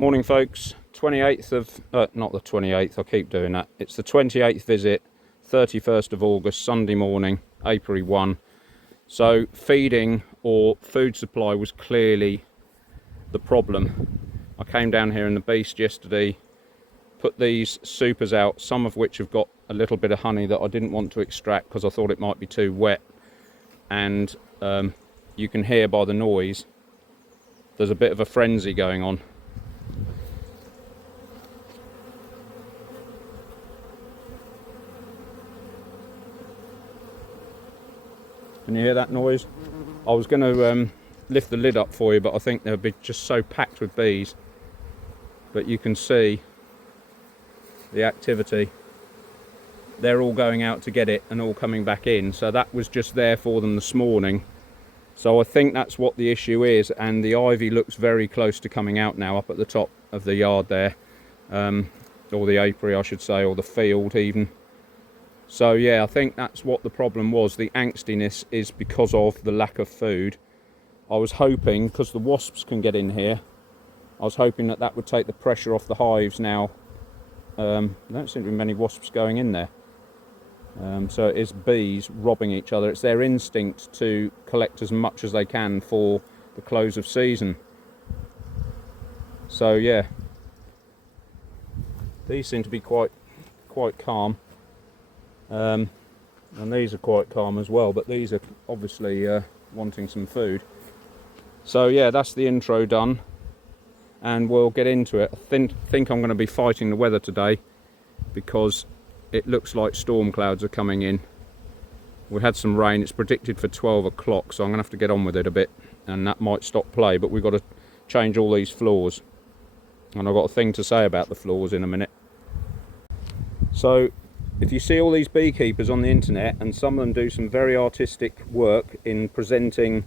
Morning folks, 28th of, not the 28th, I keep doing that. It's the 28th visit, 31st of August, Sunday morning, Apiary 1. So feeding or food supply was clearly the problem. I came down here in the beast yesterday, put these supers out, some of which have got a little bit of honey that I didn't want to extract because I thought it might be too wet. And you can hear by the noise, there's a bit of a frenzy going on. Can you hear that noise? I was going to lift the lid up for you, but I think they'll be just so packed with bees. But you can see the activity. They're all going out to get it and all coming back in. So that was just there for them this morning. So I think that's what the issue is. And the ivy looks very close to coming out now up at the top of the yard there. Or the apiary, I should say, or the field even. So yeah, I think that's what the problem was. The angstiness is because of the lack of food. I was hoping, because the wasps can get in here, I was hoping that that would take the pressure off the hives now. There don't seem to be many wasps going in there. So it is bees robbing each other. It's their instinct to collect as much as they can for the close of season. So yeah, these seem to be quite calm. And these are quite calm as well, but these are obviously wanting some food. So yeah, that's the intro done, and we'll get into it. I think I'm going to be fighting the weather today because it looks like storm clouds are coming in. We had some rain, it's predicted for 12 o'clock, so I'm going to have to get on with it a bit, and that might stop play, but we've got to change all these floors, and I've got a thing to say about the floors in a minute. So if you see all these beekeepers on the internet, and some of them do some very artistic work in presenting,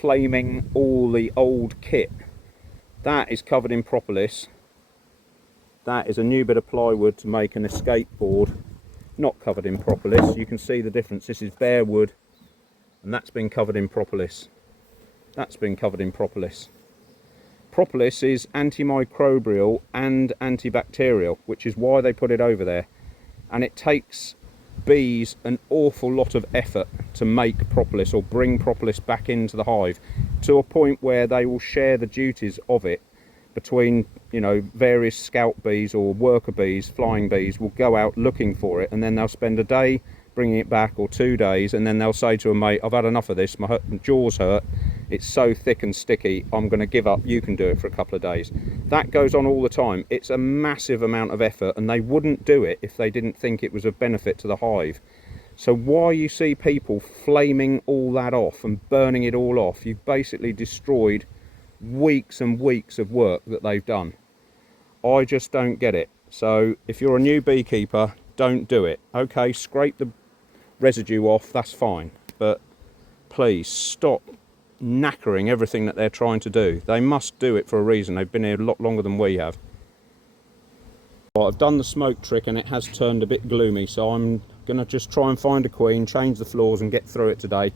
flaming all the old kit, that is covered in propolis. That is a new bit of plywood to make an escape board, not covered in propolis. You can see the difference. This is bare wood, and that's been covered in propolis. That's been covered in propolis. Propolis is antimicrobial and antibacterial, which is why they put it over there. And it takes bees an awful lot of effort to make propolis or bring propolis back into the hive, to a point where they will share the duties of it between, you know, various scout bees or worker bees. Flying bees will go out looking for it, and then they'll spend a day bringing it back, or 2 days, and then they'll say to a mate, I've had enough of this, my jaws hurt, it's so thick and sticky, I'm going to give up, you can do it for a couple of days. That goes on all the time. It's a massive amount of effort, and they wouldn't do it if they didn't think it was of benefit to the hive. So why you see people flaming all that off and burning it all off, you've basically destroyed weeks and weeks of work that they've done. I just don't get it. So if you're a new beekeeper, don't do it. Okay, scrape the residue off, that's fine, but please stop knackering everything that they're trying to do. They must do it for a reason. They've been here a lot longer than we have. Well, I've done the smoke trick and it has turned a bit gloomy, so I'm gonna just try and find a queen, change the floors and get through it today.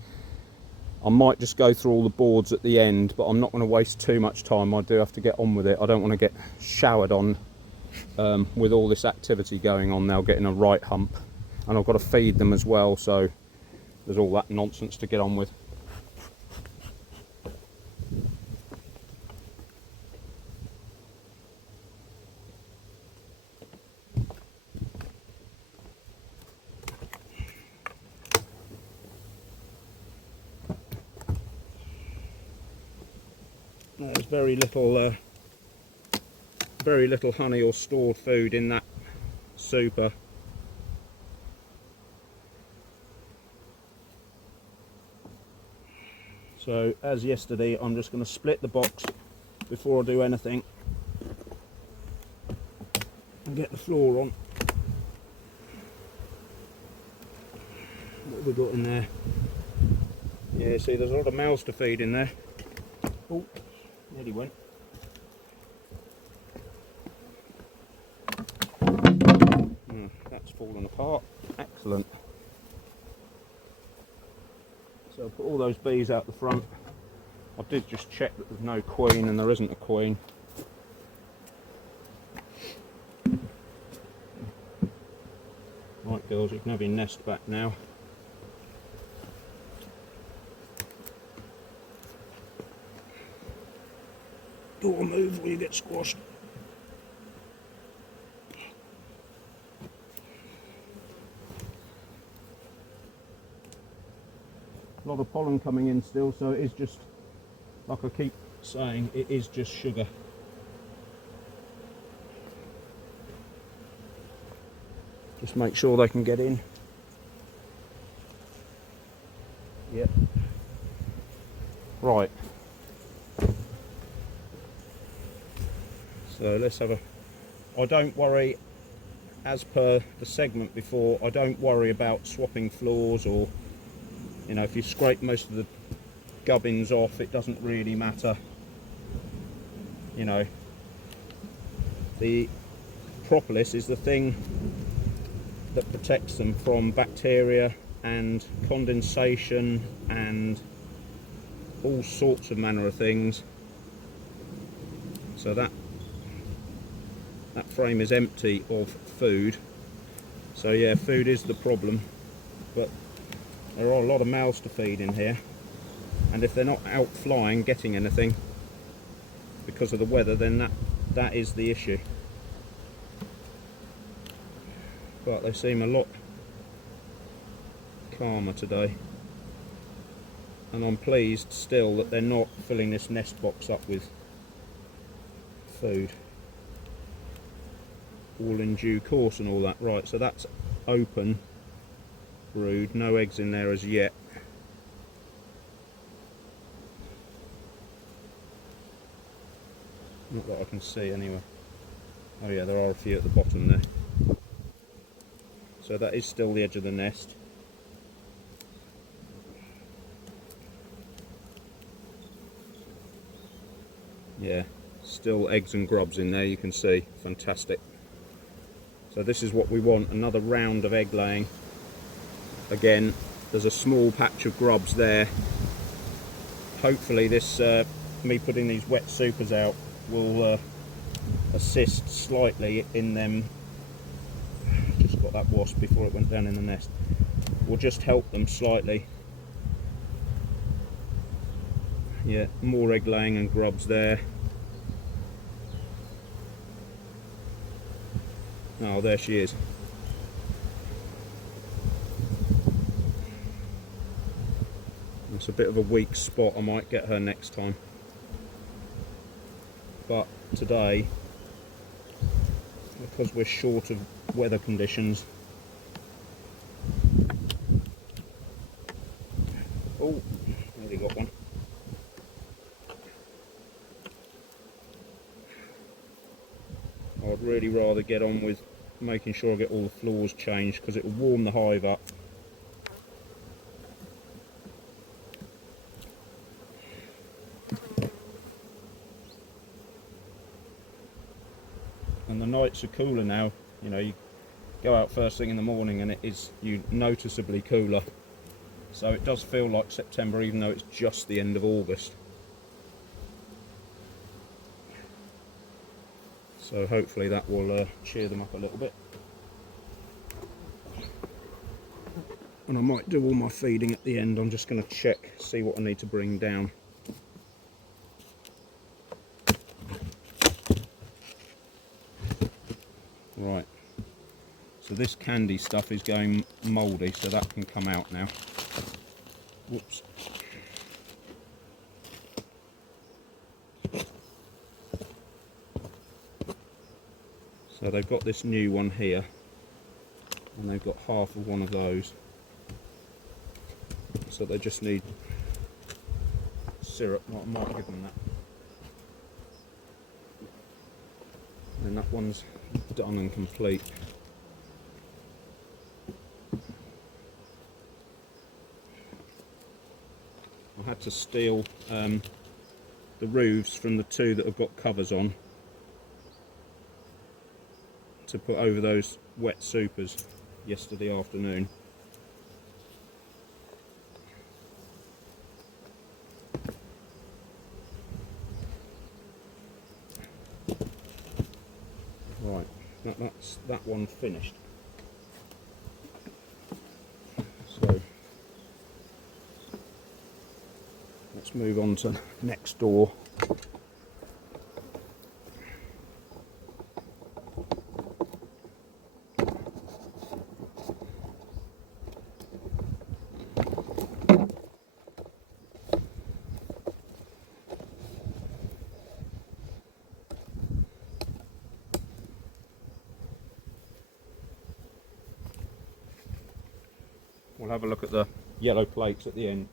I might just go through all the boards at the end, but I'm not going to waste too much time. I do have to get on with it. I don't want to get showered on with all this activity going on now, getting a right hump. And I've got to feed them as well, so there's all that nonsense to get on with. There's very little honey or stored food in that super. So as yesterday, I'm just going to split the box before I do anything and get the floor on. What have we got in there? Yeah, see, there's a lot of mouths to feed in there. Oh, nearly went. That's fallen apart. Excellent. So I'll put all those bees out the front. I did just check that there's no queen, and there isn't a queen. Right girls, you can have your nest back now. Door move or you get squashed. A lot of pollen coming in still, so it is just, like I keep saying, it is just sugar. Just make sure they can get in. Yep. Right. So let's have a... I don't worry, as per the segment before, I don't worry about swapping floors, or, you know, if you scrape most of the gubbins off, it doesn't really matter. You know, the propolis is the thing that protects them from bacteria and condensation and all sorts of manner of things. So that frame is empty of food. So yeah, food is the problem, but there are a lot of mouths to feed in here, and if they're not out flying getting anything because of the weather, then that is the issue. But they seem a lot calmer today, and I'm pleased still that they're not filling this nest box up with food. All in due course and all that. Right, so that's open brood, no eggs in there as yet. Not that I can see anyway. Oh yeah, there are a few at the bottom there. So that is still the edge of the nest. Yeah, still eggs and grubs in there, you can see. Fantastic. So this is what we want, another round of egg laying. Again, there's a small patch of grubs there. Hopefully this, me putting these wet supers out will assist slightly in them. Just got that wasp before it went down in the nest. Will just help them slightly. Yeah, more egg laying and grubs there. Oh, there she is. It's a bit of a weak spot, I might get her next time. But today, because we're short of weather conditions. Oh, nearly got one. I'd really rather get on with making sure I get all the floors changed, because it will warm the hive up. And the nights are cooler now. You know, you go out first thing in the morning and it is noticeably cooler. So it does feel like September, even though it's just the end of August. So hopefully that will cheer them up a little bit. And I might do all my feeding at the end. I'm just going to check, see what I need to bring down. Right, so this candy stuff is going mouldy, so that can come out now. Whoops. So they've got this new one here, and they've got half of one of those. So they just need syrup. I might give them that. And that one's done and complete. I had to steal the roofs from the two that have got covers on to put over those wet supers yesterday afternoon. Right, that's that one finished. Let's move on to next door. We'll have a look at the yellow plates at the end.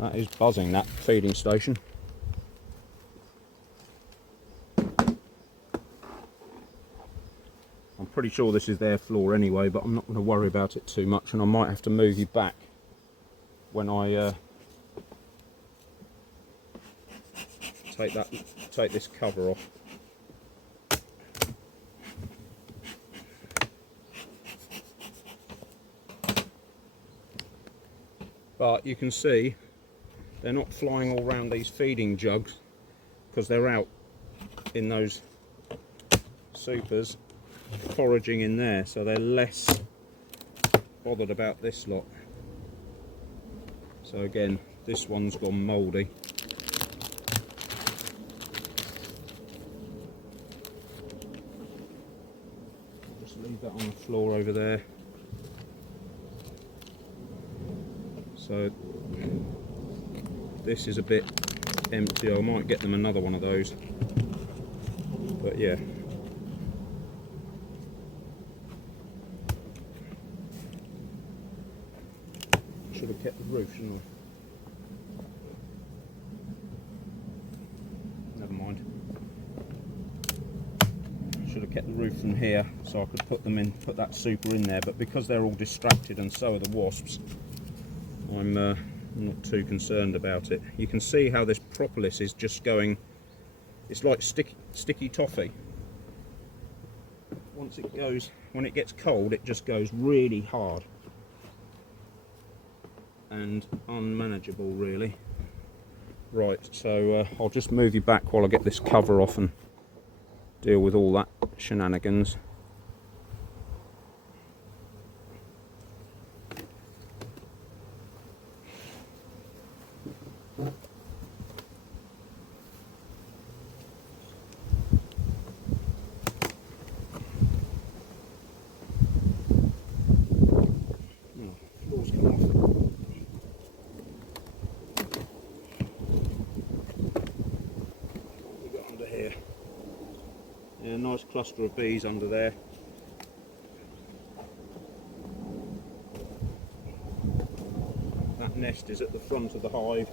That is buzzing, that feeding station. I'm pretty sure this is their floor anyway, but I'm not going to worry about it too much, and I might have to move you back when I take this cover off. But you can see they're not flying all around these feeding jugs because they're out in those supers foraging in there, so they're less bothered about this lot. So again, this one's gone mouldy. I'll just leave that on the floor over there. So this is a bit empty. I might get them another one of those, but yeah. Should have kept the roof, shouldn't I? Never mind. Should have kept the roof from here so I could put that super in there, but because they're all distracted and so are the wasps, I'm not too concerned about it. You can see how this propolis is just going, it's like sticky toffee. When it gets cold, it just goes really hard and unmanageable, really. Right, so I'll just move you back while I get this cover off and deal with all that shenanigans. Yeah, nice cluster of bees under there. That nest is at the front of the hive.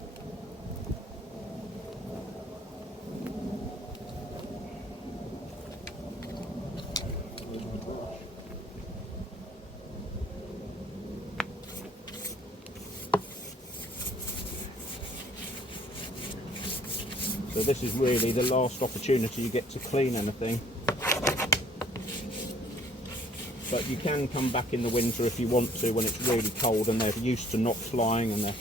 So this is really the last opportunity you get to clean anything. But you can come back in the winter if you want to, when it's really cold and they're used to not flying and they're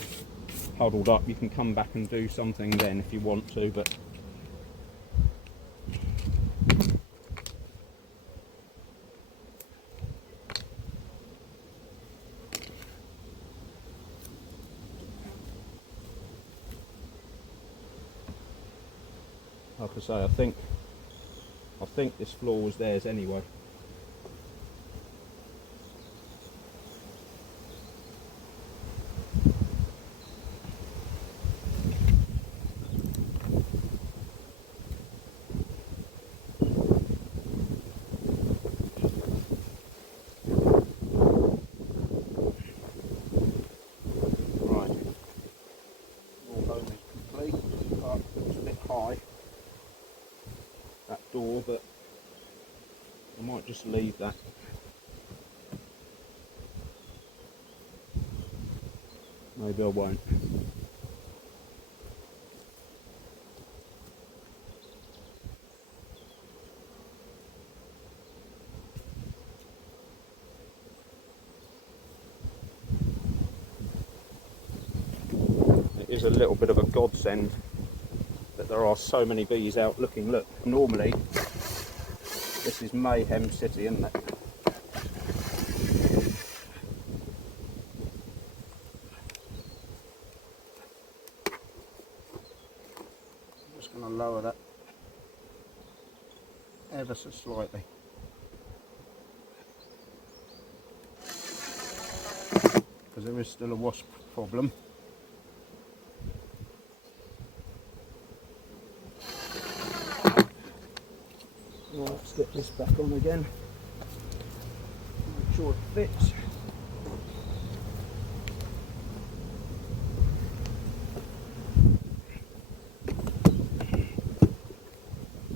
huddled up. You can come back and do something then if you want to, but like I say, I think this floor was theirs anyway. Right, all home is complete. It was a bit high, that door, but I might just leave that. Maybe I won't. It is a little bit of a godsend that there are so many bees out looking. Look, normally this is mayhem city, isn't it? I'm just going to lower that ever so slightly. Because there is still a wasp problem. Well, let's get this back on again. Make sure it fits.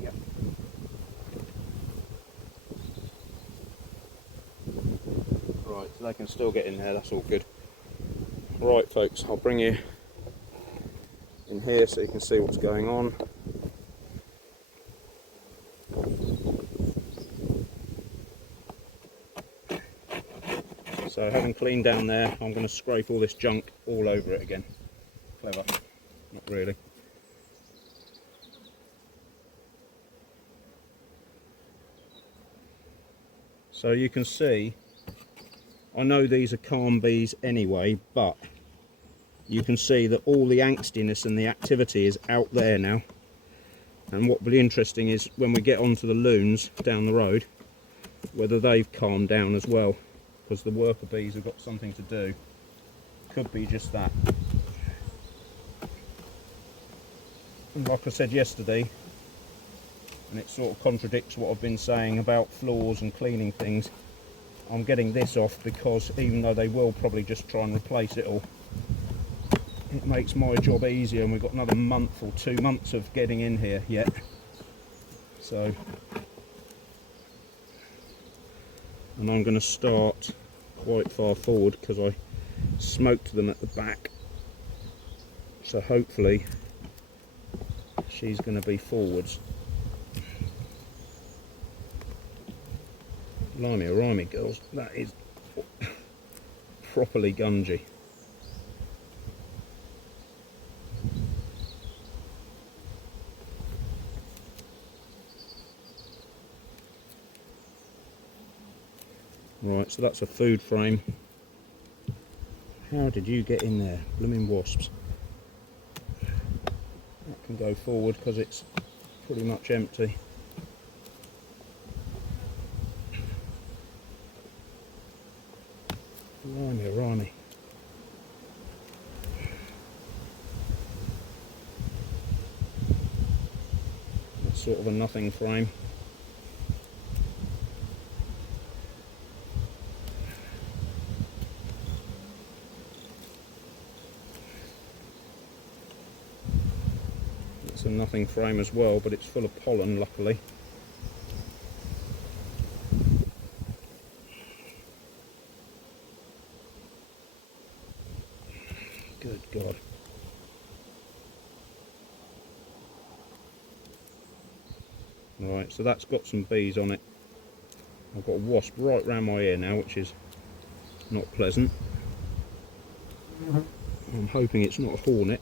Yep. Right, so they can still get in there, that's all good. Right folks, I'll bring you in here so you can see what's going on. So having cleaned down there, I'm going to scrape all this junk all over it again. Clever, not really. So you can see, I know these are calm bees anyway, but you can see that all the angstiness and the activity is out there now. And what will be interesting is when we get onto the loons down the road, whether they've calmed down as well, because the worker bees have got something to do. Could be just that. And like I said yesterday, and it sort of contradicts what I've been saying about floors and cleaning things, I'm getting this off because even though they will probably just try and replace it all, it makes my job easier, and we've got another month or 2 months of getting in here yet. So, and I'm going to start quite far forward because I smoked them at the back, so hopefully she's going to be forwards. Blimey, girls, that is properly gungy. Right, so that's a food frame. How did you get in there? Blooming wasps. That can go forward because it's pretty much empty. Blimey. That's sort of a nothing frame. It's a nothing frame as well, but it's full of pollen, luckily. Good God. Right, so that's got some bees on it. I've got a wasp right round my ear now, which is not pleasant. I'm hoping it's not a hornet.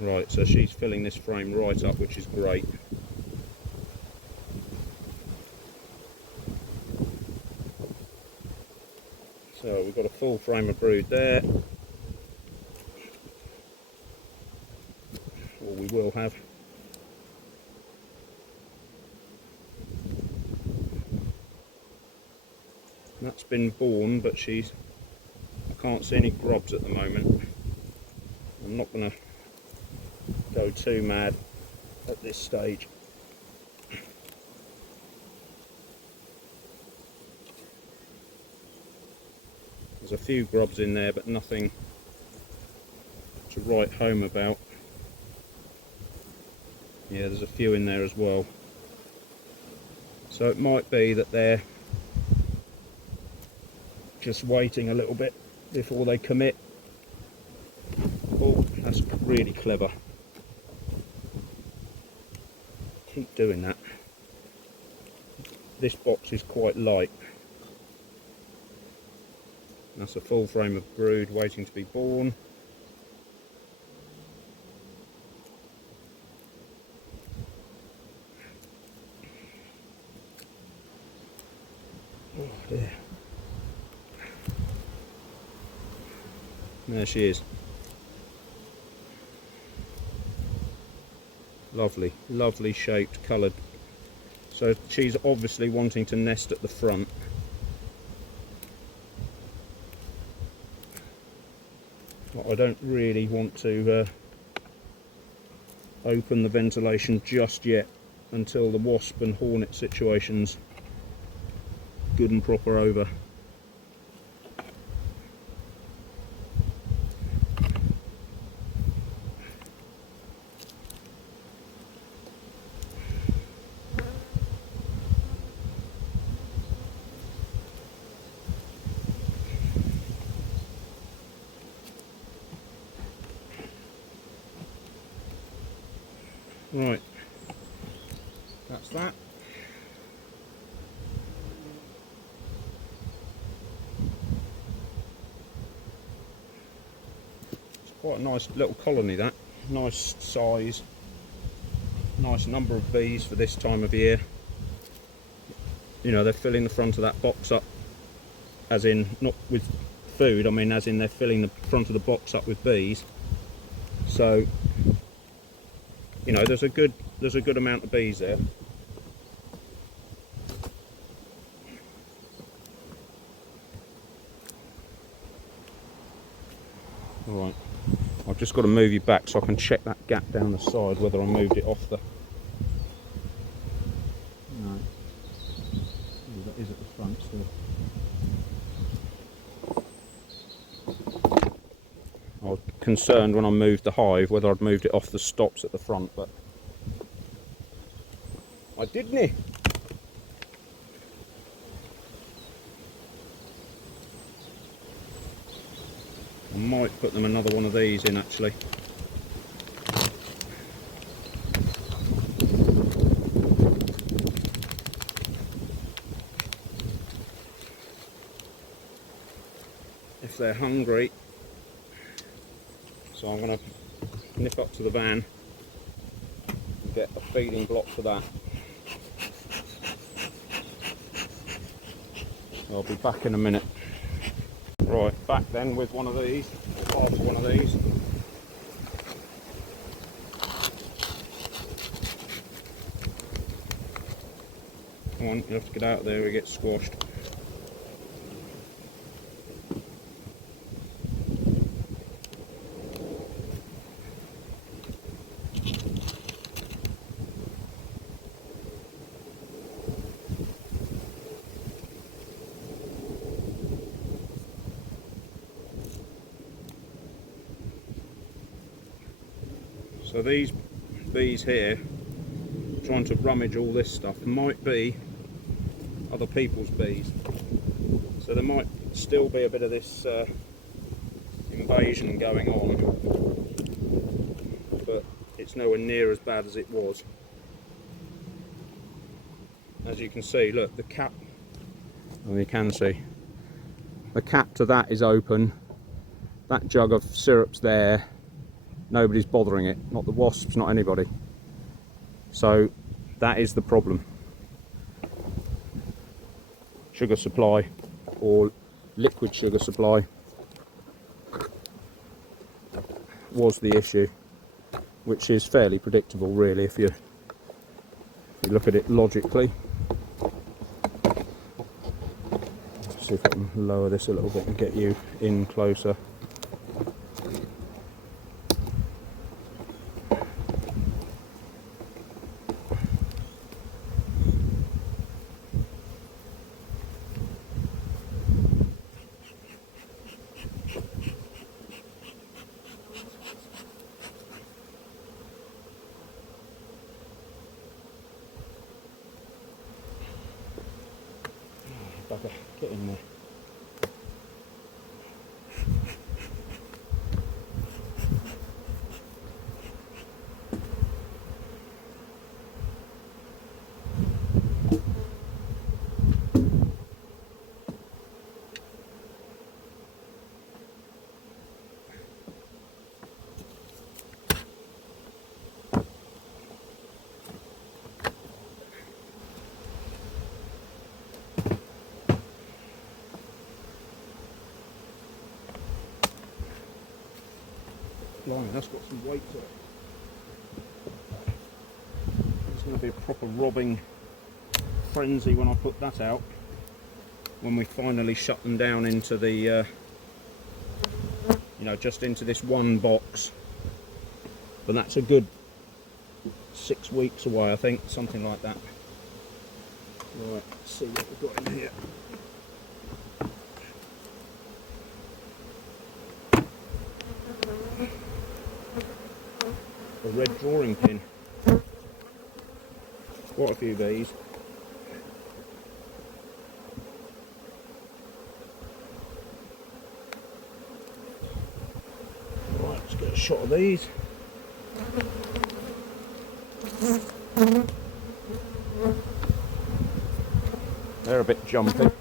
Right, so she's filling this frame right up, which is great. So we've got a full frame of brood there, or we will have. That's been born, but I can't see any grubs at the moment. I'm not going to go too mad at this stage. There's a few grubs in there, but nothing to write home about. Yeah, there's a few in there as well. So it might be that they're just waiting a little bit before they commit. Oh, that's really clever. Keep doing that. This box is quite light. That's a full frame of brood waiting to be born. Oh dear. There she is. Lovely, lovely shaped, coloured. So she's obviously wanting to nest at the front. But I don't really want to open the ventilation just yet until the wasp and hornet situation's good and proper over. Right, that's that. It's quite a nice little colony, that. Nice size, nice number of bees for this time of year. You know, they're filling the front of that box up, as in, not with food, I mean as in they're filling the front of the box up with bees. So, you know, there's a good amount of bees there. Alright, I've just got to move you back so I can check that gap down the side, whether I moved it off the... No, that is at the front still. I was concerned when I moved the hive whether I'd moved it off the stops at the front, but I didn't. I might put them another one of these in actually. If they're hungry. So I'm going to nip up to the van and get a feeding block for that. I'll be back in a minute. Right, back then with one of these, or half one of these. Come on, you have to get out there, we get squashed. So these bees here, trying to rummage all this stuff, might be other people's bees. So there might still be a bit of this invasion going on, but it's nowhere near as bad as it was. As you can see, look, the cap, well, you can see, the cap to that is open, that jug of syrup's there. Nobody's bothering it, not the wasps, not anybody. So that is the problem. Sugar supply, or liquid sugar supply, was the issue, which is fairly predictable really if you look at it logically. Let's see if I can lower this a little bit and get you in closer. Bugger, get in there. blimey, that's got some weight to it. There's going to be a proper robbing frenzy when I put that out, when we finally shut them down into the you know, just into this one box. But that's a good 6 weeks away, I think, something like that. Right, let's see what we've got in here. A red drawing pin. Quite a few of these. Right, let's get a shot of these. They're a bit jumpy. Right,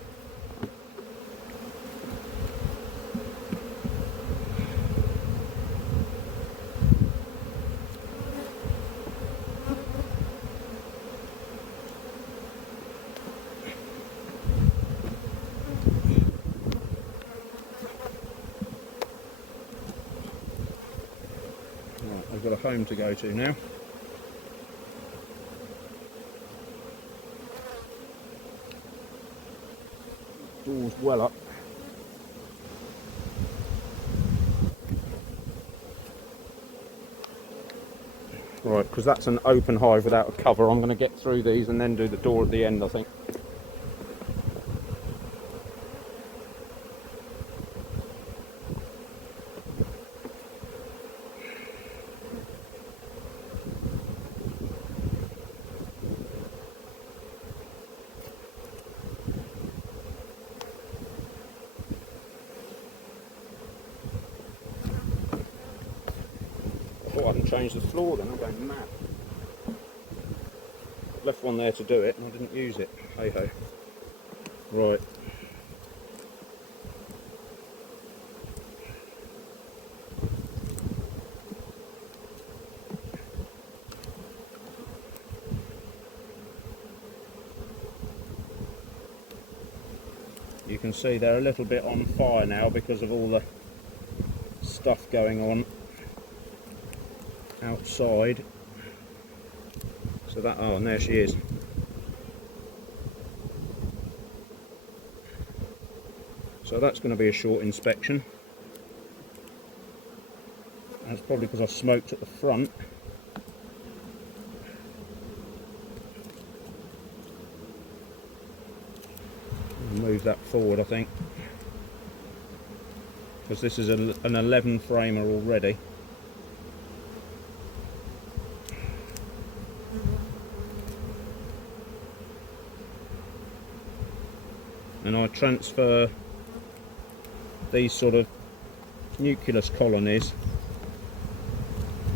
I've got a home to go to now. Door's well up. Right, because that's an open hive without a cover, I'm going to get through these and then do the door at the end, I think. I hadn't changed the floor then, I'm going mad. Left one there to do it and I didn't use it. Hey ho. Right. You can see they're a little bit on fire now because of all the stuff going on outside. So that, oh, and there she is. So that's going to be a short inspection. That's probably because I smoked at the front. I'll move that forward, I think, because this is an 11 framer already. And I transfer these sort of nucleus colonies,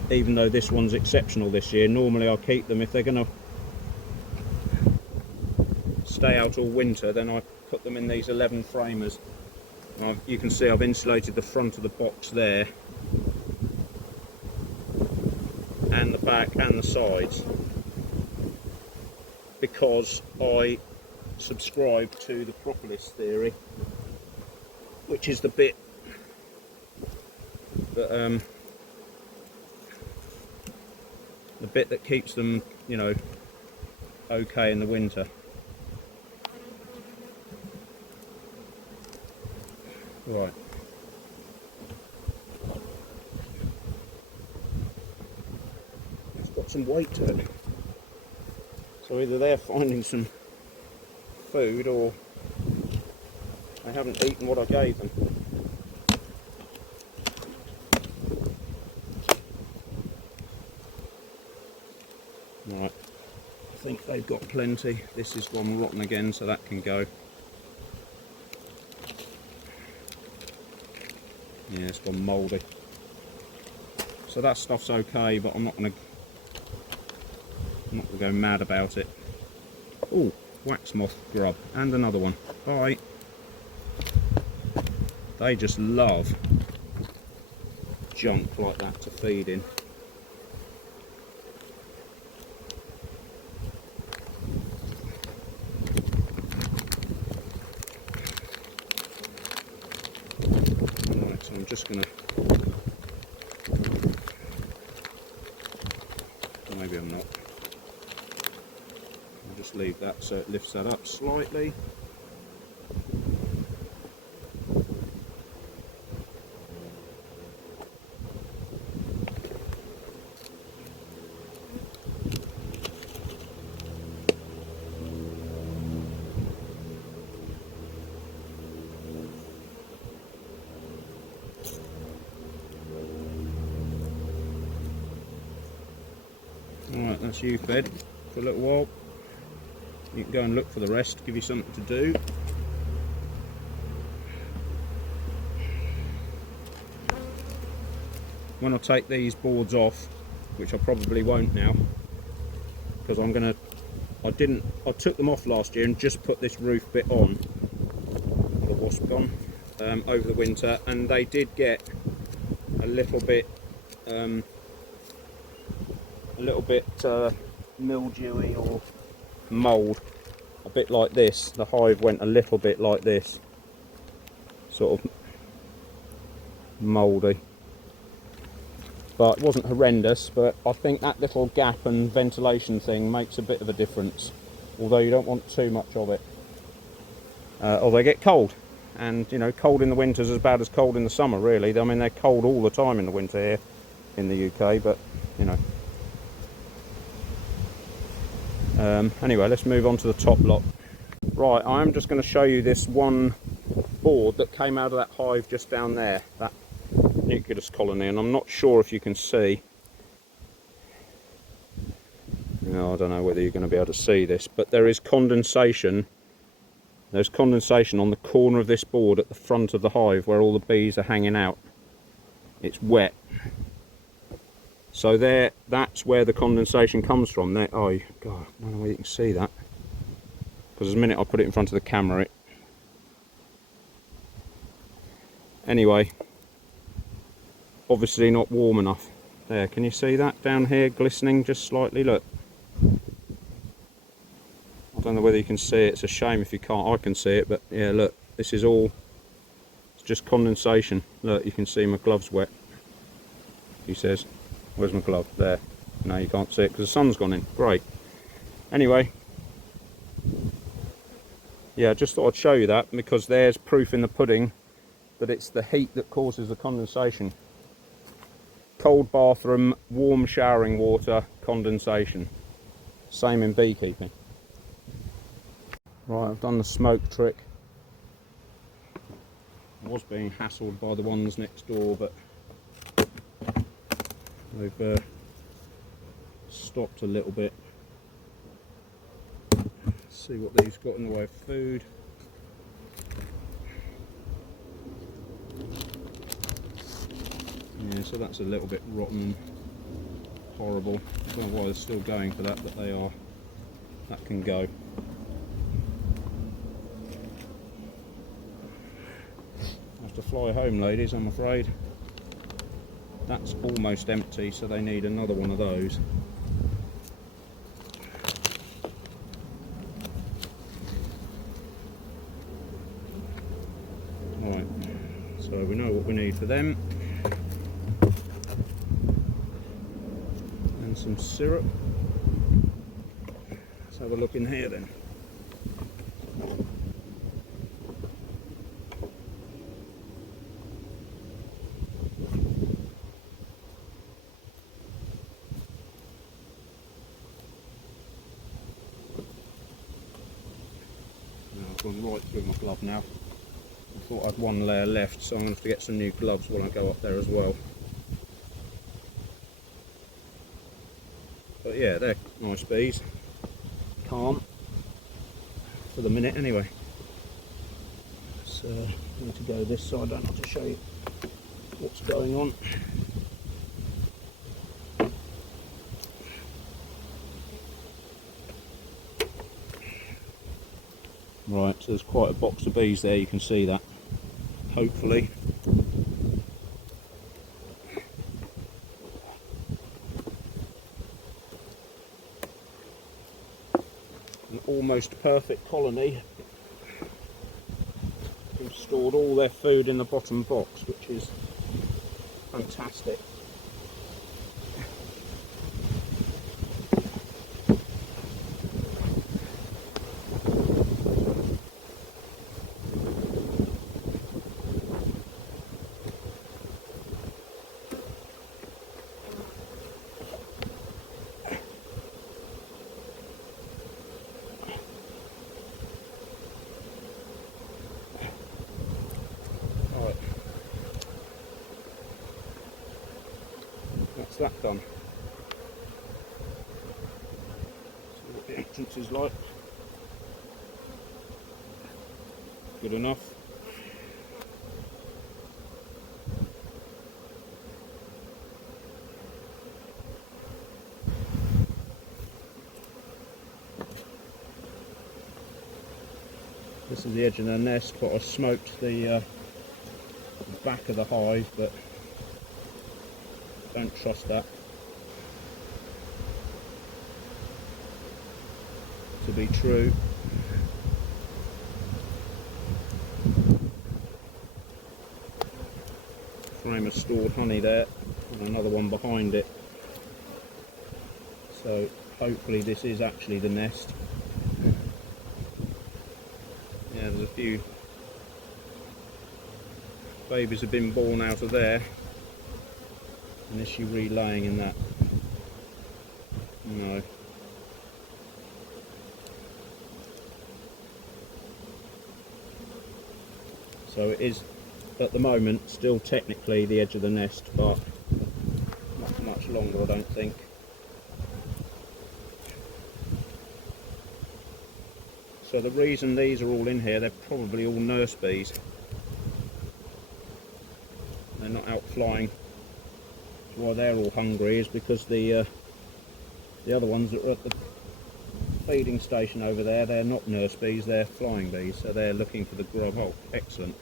even though this one's exceptional this year. Normally I'll keep them, if they're going to stay out all winter, then I put them in these 11 framers. You can see I've insulated the front of the box there, and the back and the sides, because I subscribe to the propolis theory, which is the bit that keeps them, you know, okay in the winter. Right. It's got some weight to it. So either they're finding some food or they haven't eaten what I gave them. Right, I think they've got plenty. This is one rotten again, so that can go. Yeah, it's gone mouldy. So that stuff's okay, but I'm not gonna go mad about it. Oh, wax moth grub, and another one. Bye. They just love junk like that to feed in. Right, so I'm just going to maybe I'm not. I'll just leave that so it lifts that up slightly. Alright, that's you fed for a little while. You can go and look for the rest, give you something to do. When I take these boards off, which I probably won't now, because I took them off last year and just put this roof bit on, the wasp gone, over the winter, and they did get a little bit mildewy or mould, a bit like this. The hive went a little bit like this, sort of mouldy, but it wasn't horrendous. But I think that little gap and ventilation thing makes a bit of a difference, although you don't want too much of it, or they get cold. And you know, cold in the winter is as bad as cold in the summer, really. I mean, they're cold all the time in the winter here in the UK, but you know. Anyway, let's move on to the top lot. Right, I'm just going to show you this one board that came out of that hive just down there, that nucleus colony, and I'm not sure if you can see. No, I don't know whether you're going to be able to see this, but there is condensation. There's condensation on the corner of this board at the front of the hive where all the bees are hanging out. It's wet. So there, that's where the condensation comes from. There, oh God, I don't know whether you can see that. Because the minute I put it in front of the camera, Anyway, obviously not warm enough. There, can you see that down here, glistening just slightly, look. I don't know whether you can see it, it's a shame if you can't, I can see it, but yeah, look, this is all, it's just condensation. Look, you can see my glove's wet, he says. Where's my glove? There. No, you can't see it because the sun's gone in. Great. Anyway, yeah, I just thought I'd show you that because there's proof in the pudding that it's the heat that causes the condensation. Cold bathroom, warm showering water, condensation. Same in beekeeping. Right, I've done the smoke trick. I was being hassled by the ones next door, but they've stopped a little bit. Let's see what these got in the way of food. Yeah, so that's a little bit rotten and horrible. I don't know why they're still going for that, but they are. That can go. I have to fly home, ladies, I'm afraid. That's almost empty, so they need another one of those. Right, so we know what we need for them. And some syrup. Let's have a look in here then. I've gone right through my glove now. I thought I had one layer left, so I'm going to have to get some new gloves when I go up there as well. But yeah, they're nice bees. Calm. For the minute anyway. So I need to go this side, don't have to show you what's going on. Right, so there's quite a box of bees there, you can see that, hopefully. An almost perfect colony. They've stored all their food in the bottom box, which is fantastic. that's that done. See what the entrance is like. Good enough. This is the edge of the nest, but I smoked the back of the hive, but don't trust that to be true. Frame of stored honey there, and another one behind it. So hopefully this is actually the nest. Yeah, there's a few babies have been born out of there. And is she relaying in that? No. So it is at the moment still technically the edge of the nest, but not much longer, I don't think. So the reason these are all in here, they're probably all nurse bees. They're not out flying. Why they're all hungry is because the other ones that are at the feeding station over there, they're not nurse bees, they're flying bees, so they're looking for the grub. Oh, excellent.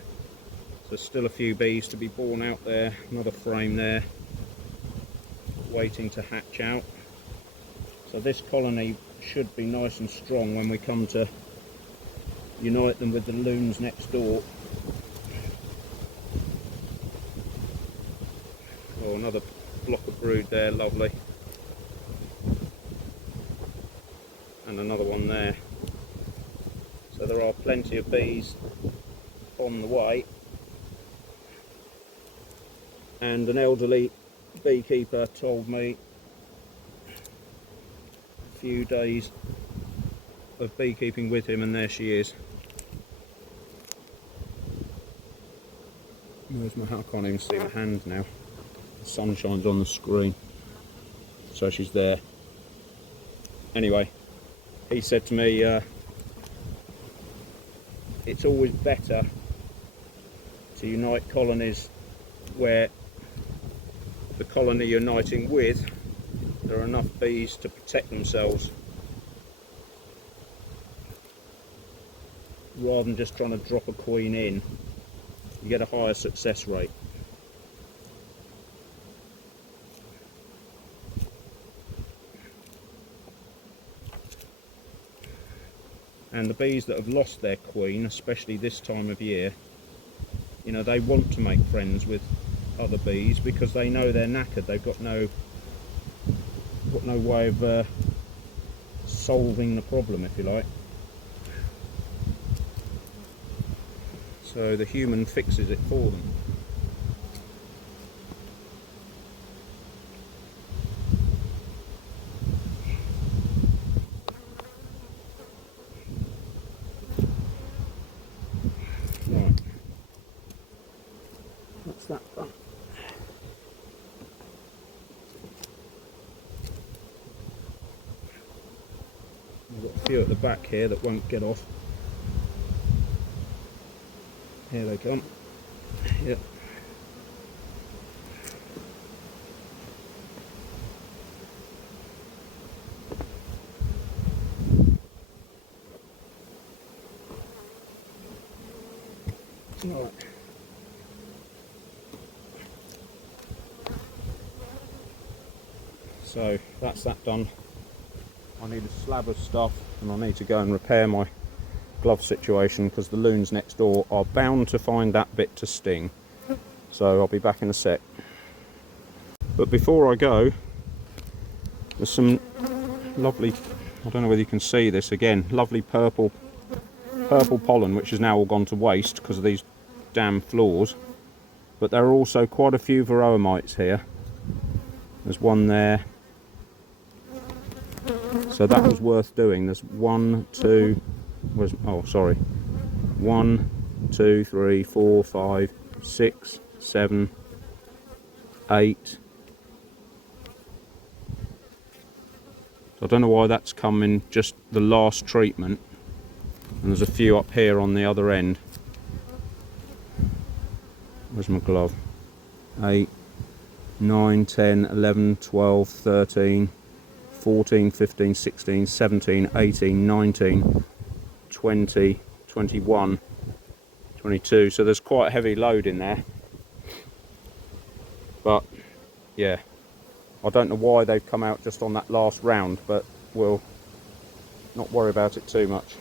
So still a few bees to be born out there, another frame there, waiting to hatch out. So this colony should be nice and strong when we come to unite them with the loons next door. Oh, another block of brood there, lovely. And another one there. So there are plenty of bees on the way. And an elderly beekeeper told me a few days of beekeeping with him, and there she is. Where's my, I can't even see my hand now. The sun shines on the screen. So she's there. Anyway, he said to me, it's always better to unite colonies where the colony you're uniting with, there are enough bees to protect themselves, rather than just trying to drop a queen in. You get a higher success rate. And the bees that have lost their queen, especially this time of year, you know, they want to make friends with other bees because they know they're knackered. They've got no way of solving the problem, if you like. So the human fixes it for them. Right, that's that done. We've got a few at the back here that won't get off. Here they come. Yep. Right. So that's that done. I need a slab of stuff and I need to go and repair my glove situation because the loons next door are bound to find that bit to sting. So I'll be back in a sec. But before I go, there's some lovely, I don't know whether you can see this again, lovely purple pollen which has now all gone to waste because of these damn floors. But there are also quite a few varroa mites here. There's one there. So that was worth doing. There's 1, 2, oh sorry, 1, 2, 3, 4, 5, 6, 7, 8, So I don't know why that's come in just the last treatment, and there's a few up here on the other end. Where's my glove? 8, 9, 10, 11, 12, 13, 14, 15, 16, 17, 18, 19, 20, 21, 22. So there's quite a heavy load in there. But yeah, I don't know why they've come out just on that last round, but we'll not worry about it too much.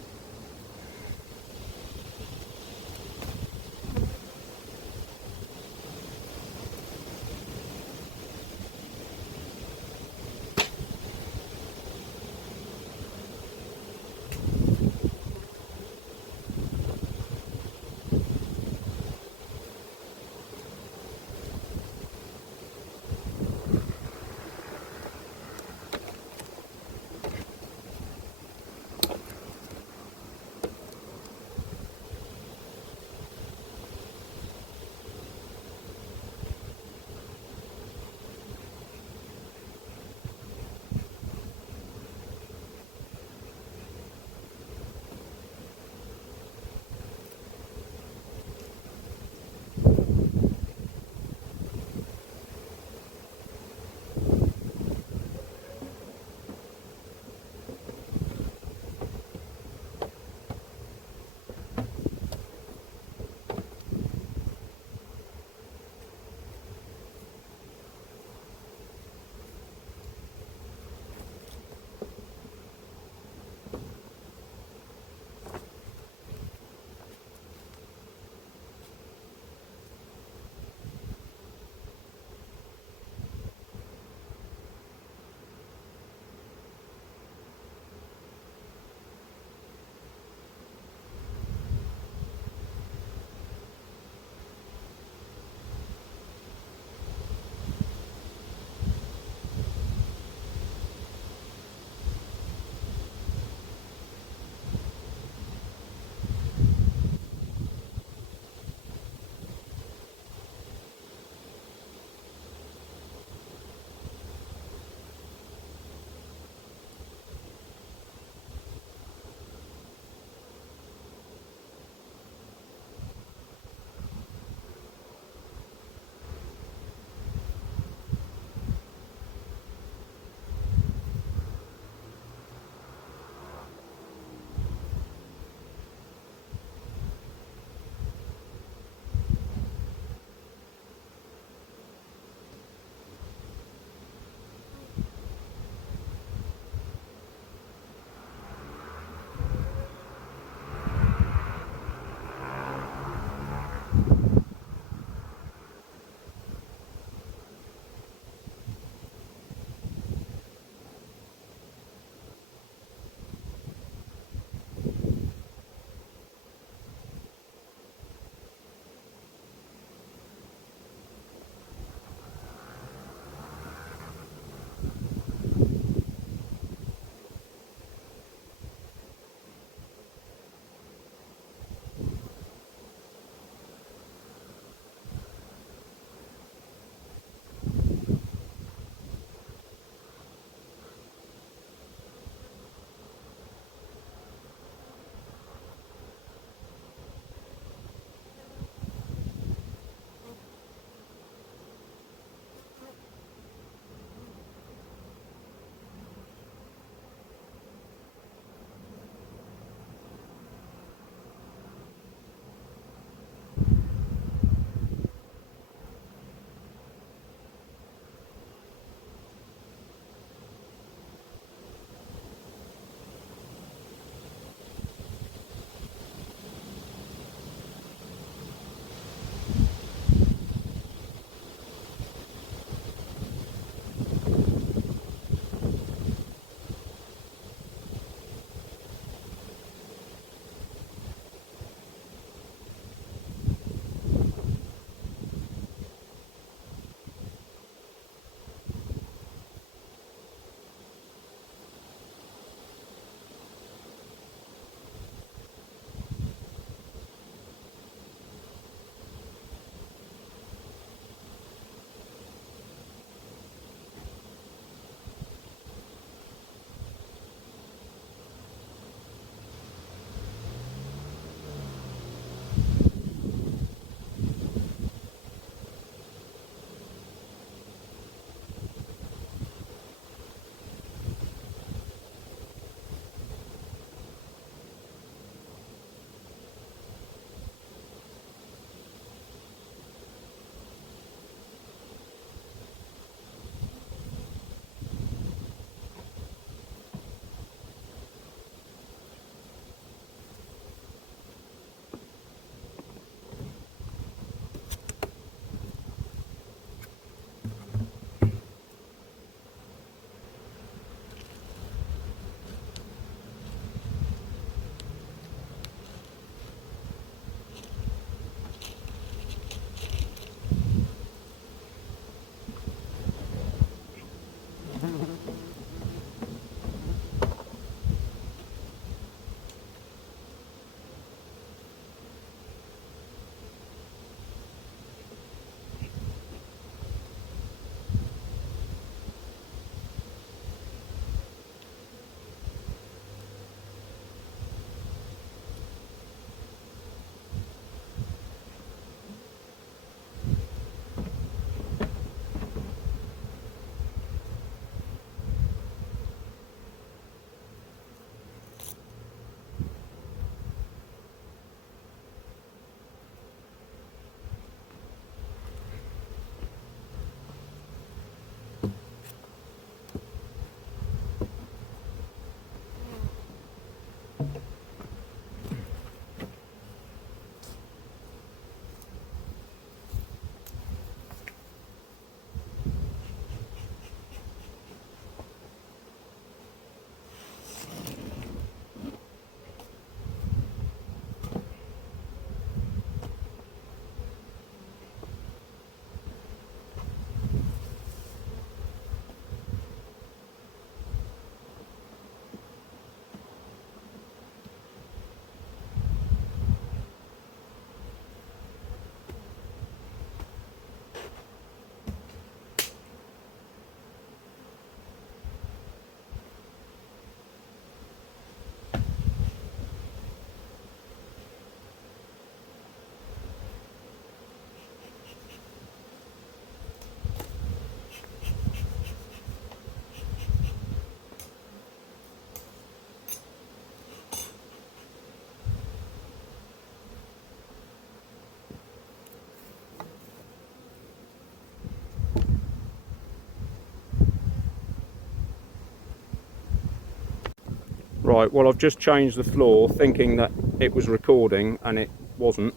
Right, well I've just changed the floor thinking that it was recording and it wasn't.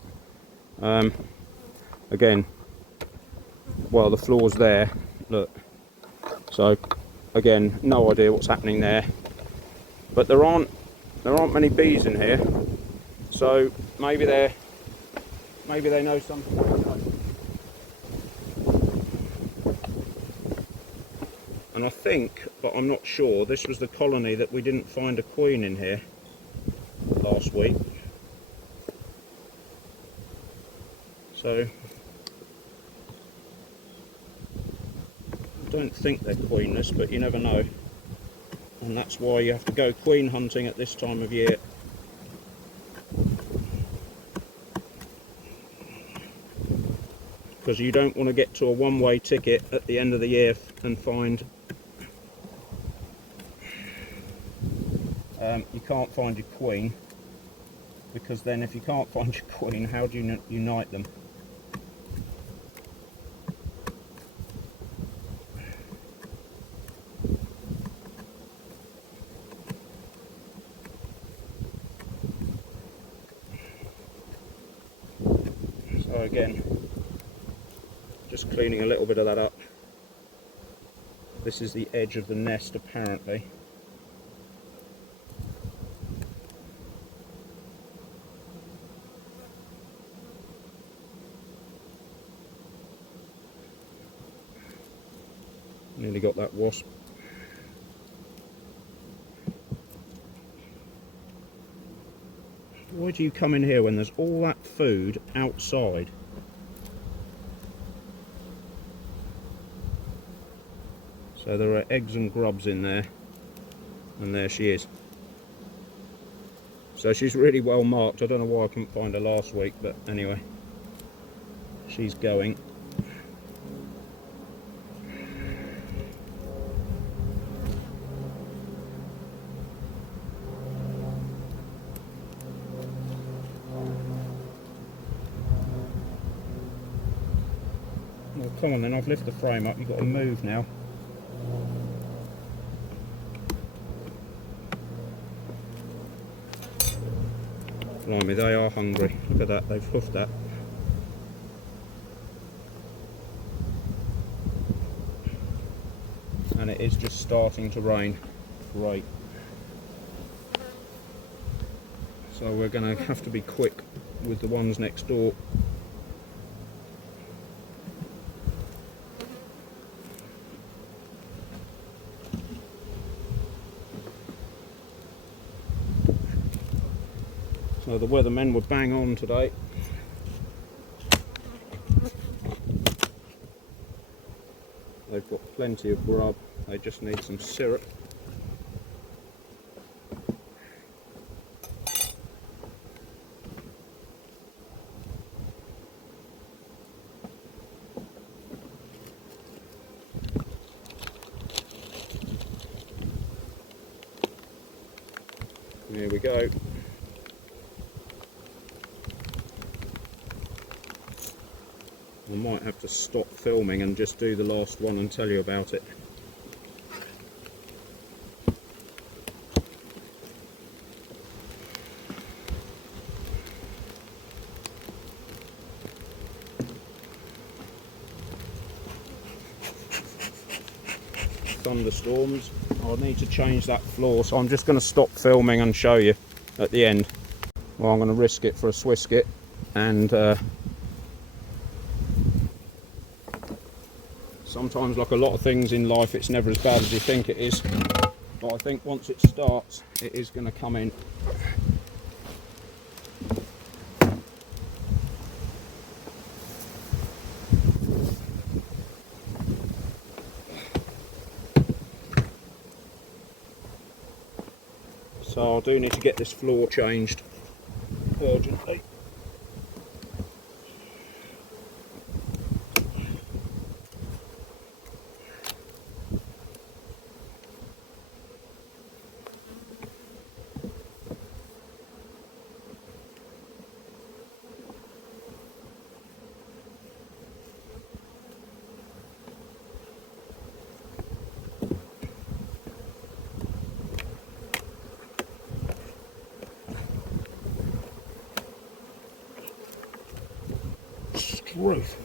Again, well the floor's there, look. So again, no idea what's happening there. But there aren't many bees in here. So maybe they know something. I don't know. And I think, but I'm not sure, this was the colony that we didn't find a queen in here last week. So I don't think they're queenless, but you never know. And that's why you have to go queen hunting at this time of year. Because you don't want to get to a one-way ticket at the end of the year and find you can't find your queen, because then if you can't find your queen, how do you unite them? So again, just cleaning a little bit of that up. This is the edge of the nest apparently. Nearly got that wasp. Why do you come in here when there's all that food outside? So there are eggs and grubs in there, and there she is. So she's really well marked. I don't know why I couldn't find her last week, but anyway, she's going. Well, come on then, I've lifted the frame up, you've got to move now. Blimey, they are hungry. Look at that, they've hoofed that. And it is just starting to rain. Great. So we're going to have to be quick with the ones next door. So the weathermen were bang on today. They've got plenty of grub, they just need some syrup. Here we go. I might have to stop filming and just do the last one and tell you about it. Thunderstorms. I'll need to change that floor, so I'm just going to stop filming and show you at the end. Well, I'm going to risk it for a Swisket, and sometimes, like a lot of things in life, it's never as bad as you think it is. But I think once it starts, it is going to come in. So I do need to get this floor changed urgently. roof.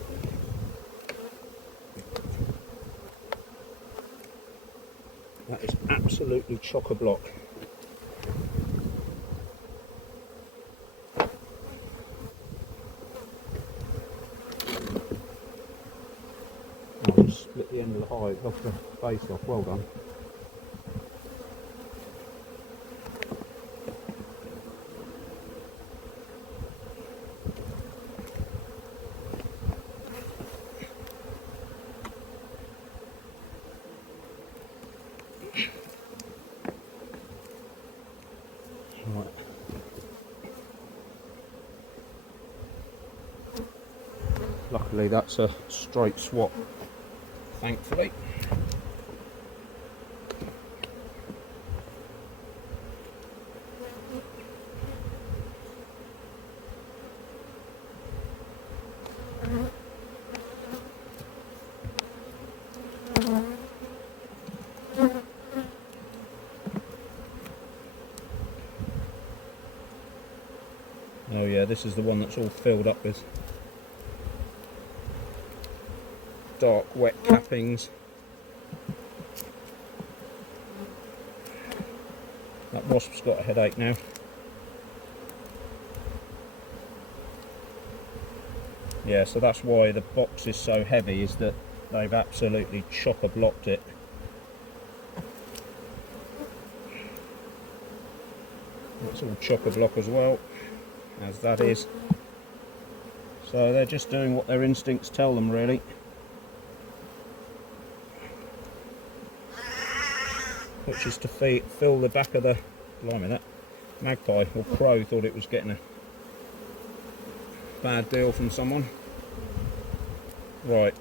That is absolutely chock-a-block. I'll just split the end of the hive off the base off. Well done. Right. Luckily that's a straight swap, thankfully. Oh yeah, this is the one that's all filled up with dark wet cappings. That wasp's got a headache now. Yeah, so that's why the box is so heavy, is that they've absolutely chock-a-blocked it. It's all chock-a-block as well, as that is. So they're just doing what their instincts tell them, really. Which is to fill the back of the... Blimey, that magpie or crow thought it was getting a bad deal from someone. Right.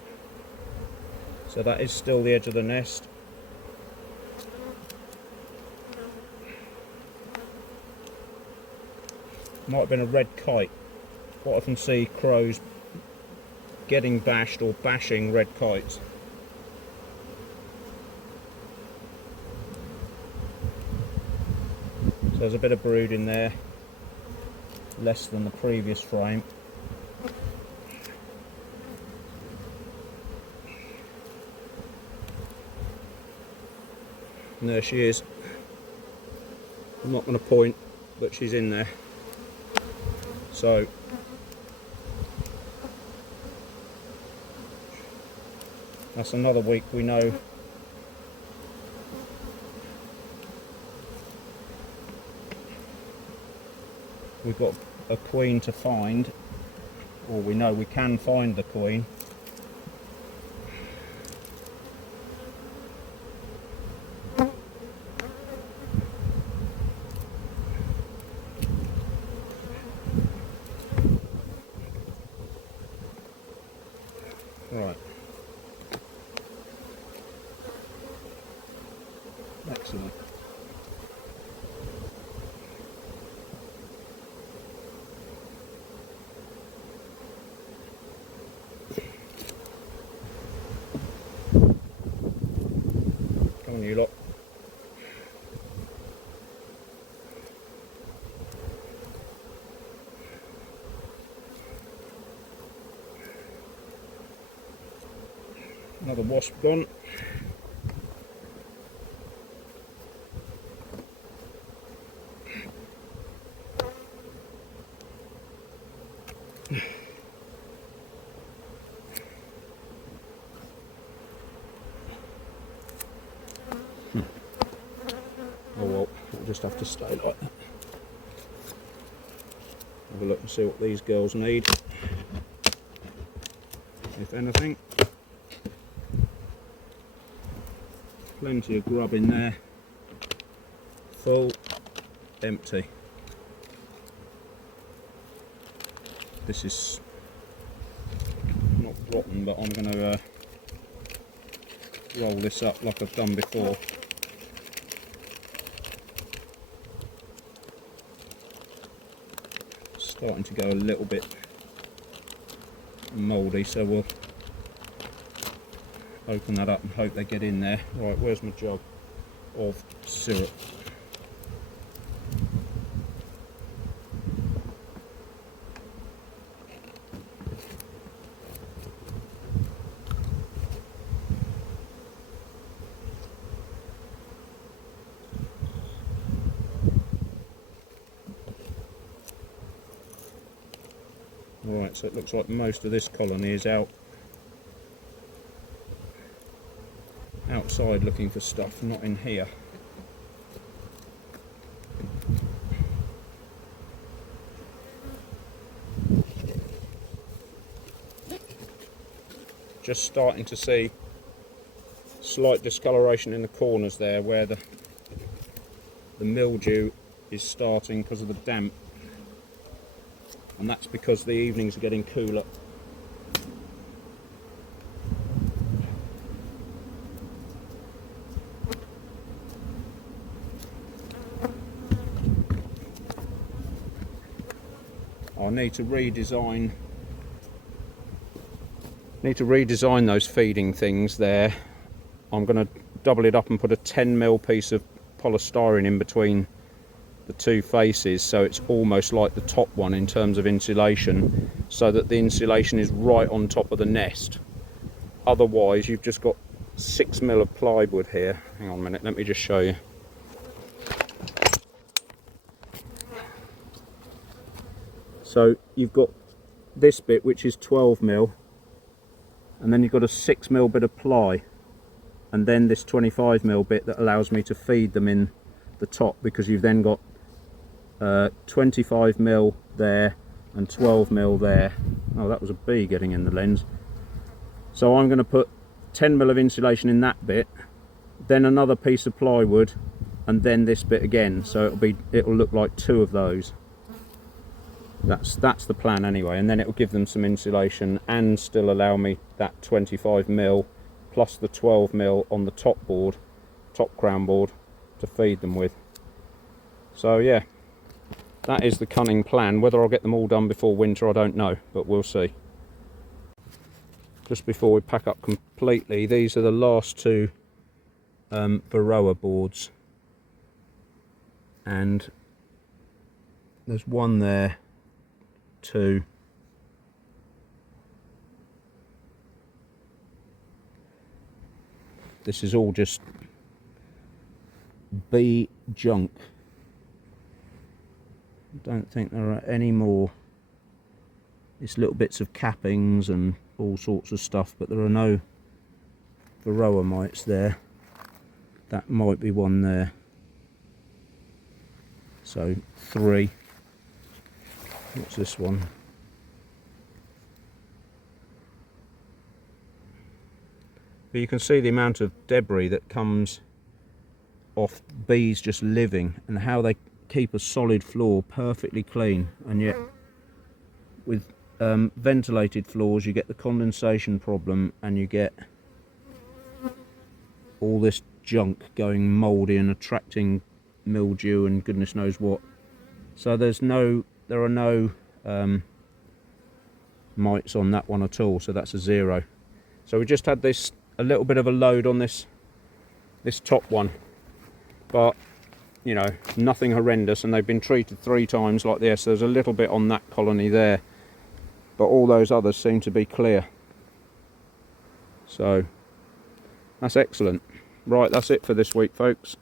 So that is still the edge of the nest. Might have been a red kite. Quite often see crows getting bashed or bashing red kites. So there's a bit of brood in there, less than the previous frame. And there she is. I'm not going to point, but she's in there. So that's another week we know we've got a queen to find, or we know we can find the queen. Right. Excellent. Come on, you lot. Another wasp gone. Oh well, we'll just have to stay like that. Have a look and see what these girls need, if anything. Plenty of grub in there. Full, empty. This is not rotten, but I'm going to roll this up like I've done before. Starting to go a little bit mouldy, so we'll open that up and hope they get in there. Right, where's my jug of syrup? Right, so it looks like most of this colony is outside looking for stuff, not in here. Just starting to see slight discoloration in the corners there where the mildew is starting because of the damp, and that's because the evenings are getting cooler. I need to redesign those feeding things there. I'm going to double it up and put a 10mm piece of polystyrene in between the two faces, so it's almost like the top one in terms of insulation, so that the insulation is right on top of the nest. Otherwise you've just got 6mm of plywood here. Hang on a minute, let me just show you. So you've got this bit which is 12mm, and then you've got a 6mm bit of ply, and then this 25mm bit that allows me to feed them in the top, because you've then got 25mm there and 12mm there. Oh, that was a bee getting in the lens. So I'm going to put 10mm of insulation in that bit, then another piece of plywood, and then this bit again, so it'll look like two of those. That's the plan anyway, and then it will give them some insulation and still allow me that 25mm plus the 12mm on the top crown board to feed them with. So yeah, that is the cunning plan. Whether I'll get them all done before winter, I don't know, but we'll see. Just before we pack up completely, these are the last two Varroa boards, and there's one there, two, this is all just bee junk. I don't think there are any more. It's little bits of cappings and all sorts of stuff, but there are no Varroa mites there. That might be one there. So 3. What's this one? But you can see the amount of debris that comes off bees just living, and how they keep a solid floor perfectly clean, and yet with ventilated floors you get the condensation problem, and you get all this junk going mouldy and attracting mildew and goodness knows what. So there are no mites on that one at all, so that's a 0. So we just had a little bit of a load on this top one, but you know, nothing horrendous, and they've been treated 3 times like this. There's a little bit on that colony there, but all those others seem to be clear. So that's excellent. Right, that's it for this week, folks.